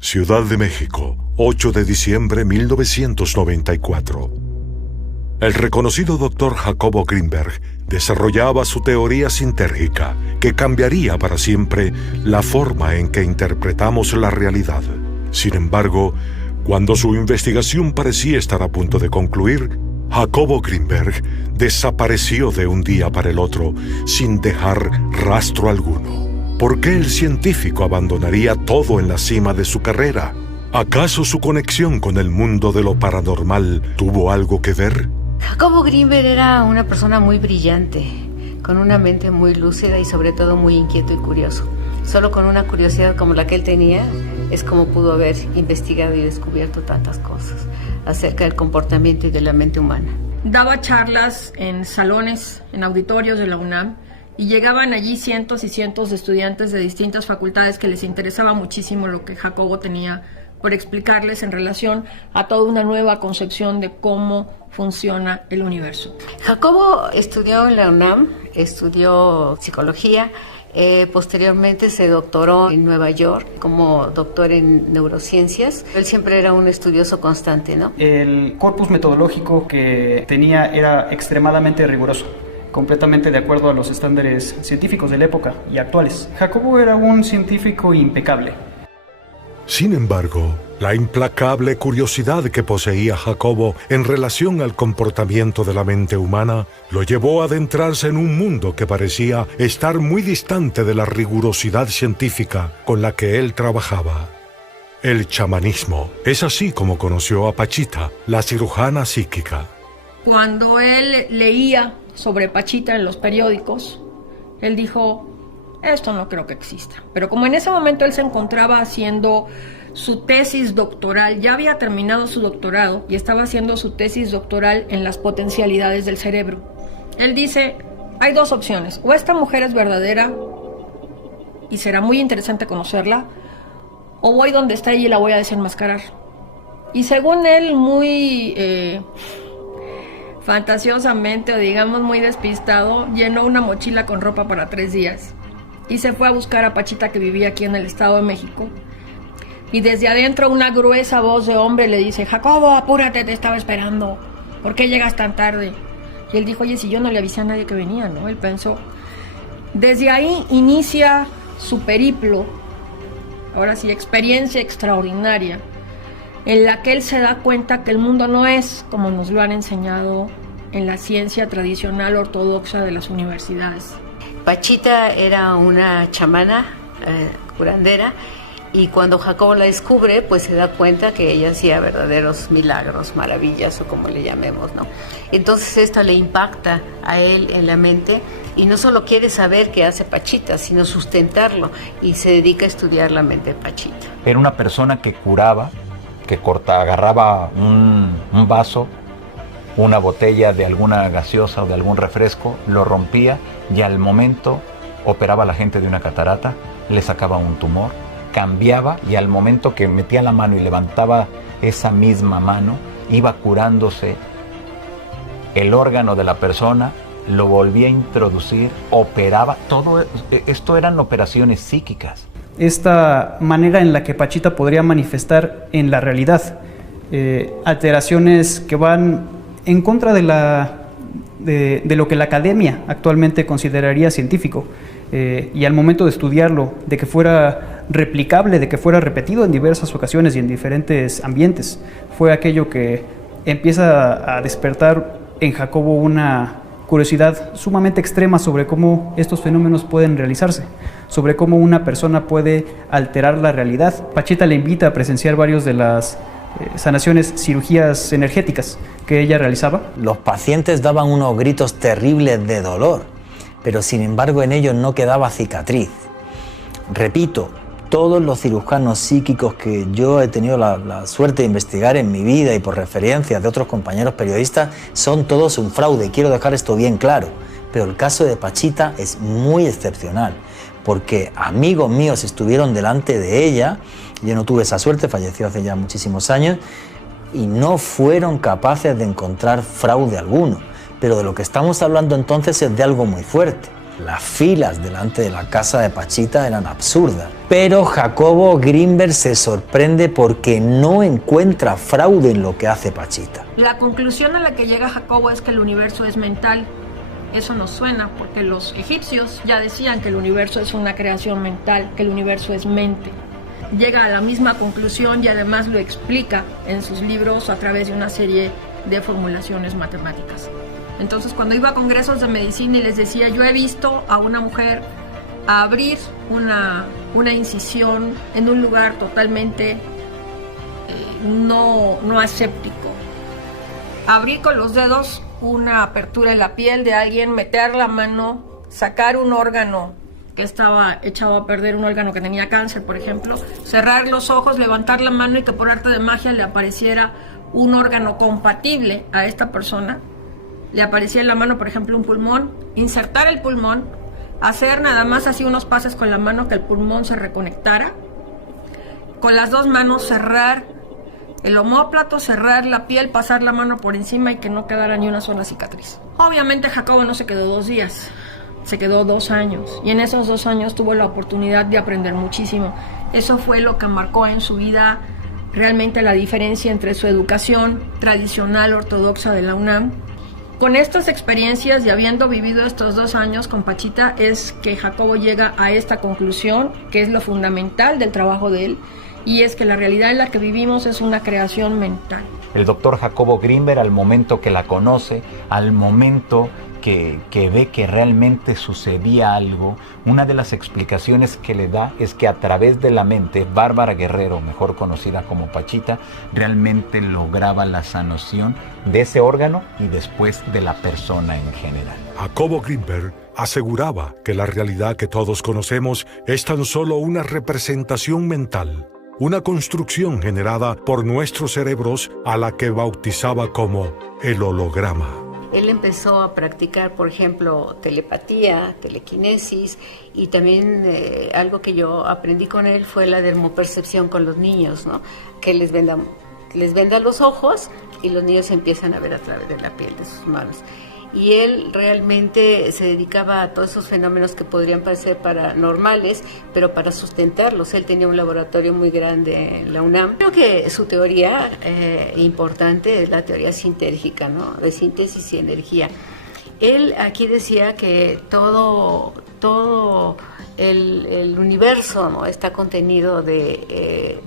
Ciudad de México, 8 de diciembre 1994. El reconocido Dr. Jacobo Grinberg desarrollaba su teoría sintérgica que cambiaría para siempre la forma en que interpretamos la realidad. Sin embargo, cuando su investigación parecía estar a punto de concluir, Jacobo Grinberg desapareció de un día para el otro sin dejar rastro alguno. ¿Por qué el científico abandonaría todo en la cima de su carrera? ¿Acaso su conexión con el mundo de lo paranormal tuvo algo que ver? Jacobo Grinberg era una persona muy brillante, con una mente muy lúcida y sobre todo muy inquieto y curioso. Solo con una curiosidad como la que él tenía es como pudo haber investigado y descubierto tantas cosas acerca del comportamiento y de la mente humana. Daba charlas en salones, en auditorios de la UNAM, y llegaban allí cientos y cientos de estudiantes de distintas facultades que les interesaba muchísimo lo que Jacobo tenía por explicarles en relación a toda una nueva concepción de cómo funciona el universo. Jacobo estudió en la UNAM, estudió psicología, posteriormente se doctoró en Nueva York como doctor en neurociencias. Él siempre era un estudioso constante, ¿no? El corpus metodológico que tenía era extremadamente riguroso, completamente de acuerdo a los estándares científicos de la época y actuales. Jacobo era un científico impecable. Sin embargo, la implacable curiosidad que poseía Jacobo en relación al comportamiento de la mente humana lo llevó a adentrarse en un mundo que parecía estar muy distante de la rigurosidad científica con la que él trabajaba. El chamanismo. Es así como conoció a Pachita, la cirujana psíquica. Cuando él leía sobre Pachita en los periódicos, él dijo: esto no creo que exista. Pero como en ese momento él se encontraba haciendo su tesis doctoral, ya había terminado su doctorado y estaba haciendo su tesis doctoral en las potencialidades del cerebro, él dice: hay dos opciones, o esta mujer es verdadera y será muy interesante conocerla, o voy donde está ella y la voy a desenmascarar. Y según él, muy fantasiosamente, o digamos muy despistado, llenó una mochila con ropa para 3 días y se fue a buscar a Pachita, que vivía aquí en el Estado de México. Y desde adentro una gruesa voz de hombre le dice: Jacobo, apúrate, te estaba esperando, ¿por qué llegas tan tarde? Y él dijo: oye, si yo no le avisé a nadie que venía, ¿no? Él pensó. Desde ahí inicia su periplo, ahora sí, experiencia extraordinaria, en la que él se da cuenta que el mundo no es como nos lo han enseñado en la ciencia tradicional ortodoxa de las universidades. Pachita era una chamana, curandera, y cuando Jacobo la descubre, pues se da cuenta que ella hacía verdaderos milagros, maravillas, o como le llamemos, ¿no? Entonces esto le impacta a él en la mente, y no solo quiere saber qué hace Pachita, sino sustentarlo, y se dedica a estudiar la mente de Pachita. Era una persona que curaba, que agarraba un vaso, una botella de alguna gaseosa o de algún refresco, lo rompía y al momento operaba a la gente de una catarata, le sacaba un tumor, cambiaba, y al momento que metía la mano y levantaba esa misma mano, iba curándose el órgano de la persona, lo volvía a introducir, operaba. Todo esto eran operaciones psíquicas. Esta manera en la que Pachita podría manifestar en la realidad alteraciones que van en contra de lo que la academia actualmente consideraría científico, y al momento de estudiarlo, de que fuera replicable, de que fuera repetido en diversas ocasiones y en diferentes ambientes, fue aquello que empieza a despertar en Jacobo una curiosidad sumamente extrema sobre cómo estos fenómenos pueden realizarse, sobre cómo una persona puede alterar la realidad. Pachita le invita a presenciar varios de las sanaciones, cirugías energéticas que ella realizaba. Los pacientes daban unos gritos terribles de dolor, pero sin embargo en ellos no quedaba cicatriz. Repito, todos los cirujanos psíquicos que yo he tenido la suerte de investigar en mi vida y por referencias de otros compañeros periodistas, son todos un fraude. Quiero dejar esto bien claro, pero el caso de Pachita es muy excepcional, porque amigos míos estuvieron delante de ella. Yo no tuve esa suerte, falleció hace ya muchísimos años, y no fueron capaces de encontrar fraude alguno. Pero de lo que estamos hablando entonces es de algo muy fuerte. Las filas delante de la casa de Pachita eran absurdas. Pero Jacobo Greenberg se sorprende porque no encuentra fraude en lo que hace Pachita. La conclusión a la que llega Jacobo es que el universo es mental. Eso nos suena porque los egipcios ya decían que el universo es una creación mental, que el universo es mente. Llega a la misma conclusión y además lo explica en sus libros a través de una serie de formulaciones matemáticas. Entonces, cuando iba a congresos de medicina y les decía, yo he visto a una mujer abrir una incisión en un lugar totalmente no aséptico. Abrir con los dedos una apertura en la piel de alguien, meter la mano, sacar un órgano que estaba echado a perder, un órgano que tenía cáncer, por ejemplo, cerrar los ojos, levantar la mano y que por arte de magia le apareciera un órgano compatible a esta persona. Le aparecía en la mano, por ejemplo, un pulmón, insertar el pulmón, hacer nada más así unos pases con la mano que el pulmón se reconectara, con las dos manos cerrar el omóplato, cerrar la piel, pasar la mano por encima y que no quedara ni una sola cicatriz. Obviamente Jacobo no se quedó 2 días, se quedó 2 años y en esos 2 años tuvo la oportunidad de aprender muchísimo. Eso fue lo que marcó en su vida realmente la diferencia entre su educación tradicional ortodoxa de la UNAM. Con estas experiencias y habiendo vivido estos 2 años con Pachita es que Jacobo llega a esta conclusión, que es lo fundamental del trabajo de él, y es que la realidad en la que vivimos es una creación mental. El doctor Jacobo Greenberg, al momento que la conoce, al momento que ve que realmente sucedía algo, una de las explicaciones que le da es que a través de la mente, Bárbara Guerrero, mejor conocida como Pachita, realmente lograba la sanación de ese órgano y después de la persona en general. Jacobo Greenberg aseguraba que la realidad que todos conocemos es tan solo una representación mental, una construcción generada por nuestros cerebros a la que bautizaba como el holograma. Él empezó a practicar, por ejemplo, telepatía, telequinesis y también algo que yo aprendí con él fue la dermopercepción con los niños, ¿no? Que les venda los ojos y los niños empiezan a ver a través de la piel de sus manos. Y él realmente se dedicaba a todos esos fenómenos que podrían parecer paranormales, pero para sustentarlos. Él tenía un laboratorio muy grande en la UNAM. Creo que su teoría importante es la teoría sintérgica, ¿no? De síntesis y energía. Él aquí decía que todo el universo, ¿no? Está contenido de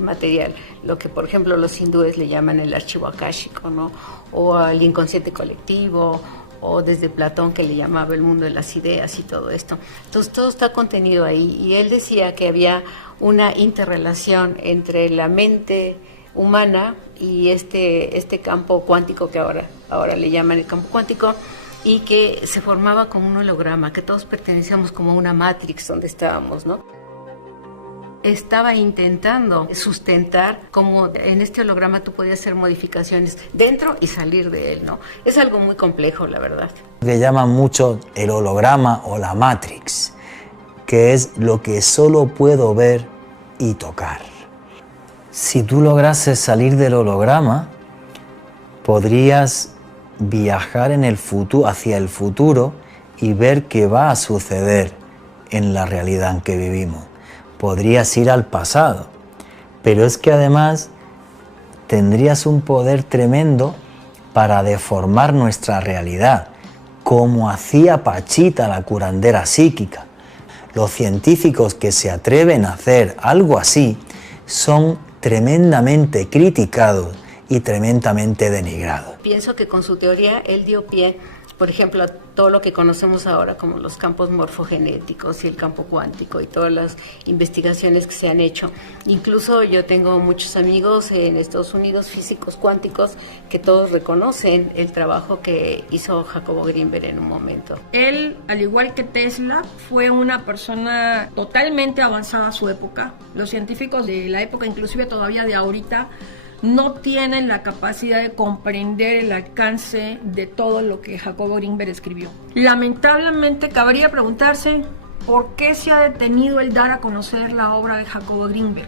material, lo que por ejemplo los hindúes le llaman el archivo akáshico, ¿no? O el inconsciente colectivo, o desde Platón que le llamaba el mundo de las ideas y todo esto. Entonces todo está contenido ahí y él decía que había una interrelación entre la mente humana y este campo cuántico que ahora le llaman el campo cuántico, y que se formaba como un holograma, que todos pertenecíamos como a una matrix donde estábamos, ¿no? Estaba intentando sustentar cómo en este holograma tú podías hacer modificaciones dentro y salir de él, ¿no? Es algo muy complejo, la verdad. Le llaman mucho el holograma o la matrix, que es lo que solo puedo ver y tocar. Si tú lograses salir del holograma, podrías viajar en el futuro, hacia el futuro y ver qué va a suceder en la realidad en que vivimos. Podrías ir al pasado, pero es que además tendrías un poder tremendo para deformar nuestra realidad, como hacía Pachita, la curandera psíquica. Los científicos que se atreven a hacer algo así son tremendamente criticados y tremendamente denigrado. Pienso que con su teoría él dio pie, por ejemplo, a todo lo que conocemos ahora como los campos morfogenéticos y el campo cuántico y todas las investigaciones que se han hecho. Incluso yo tengo muchos amigos en Estados Unidos, físicos cuánticos, que todos reconocen el trabajo que hizo Jacobo Greenberg en un momento. Él, al igual que Tesla, fue una persona totalmente avanzada a su época. Los científicos de la época, inclusive todavía de ahorita, no tienen la capacidad de comprender el alcance de todo lo que Jacobo Greenberg escribió. Lamentablemente cabría preguntarse por qué se ha detenido el dar a conocer la obra de Jacobo Greenberg.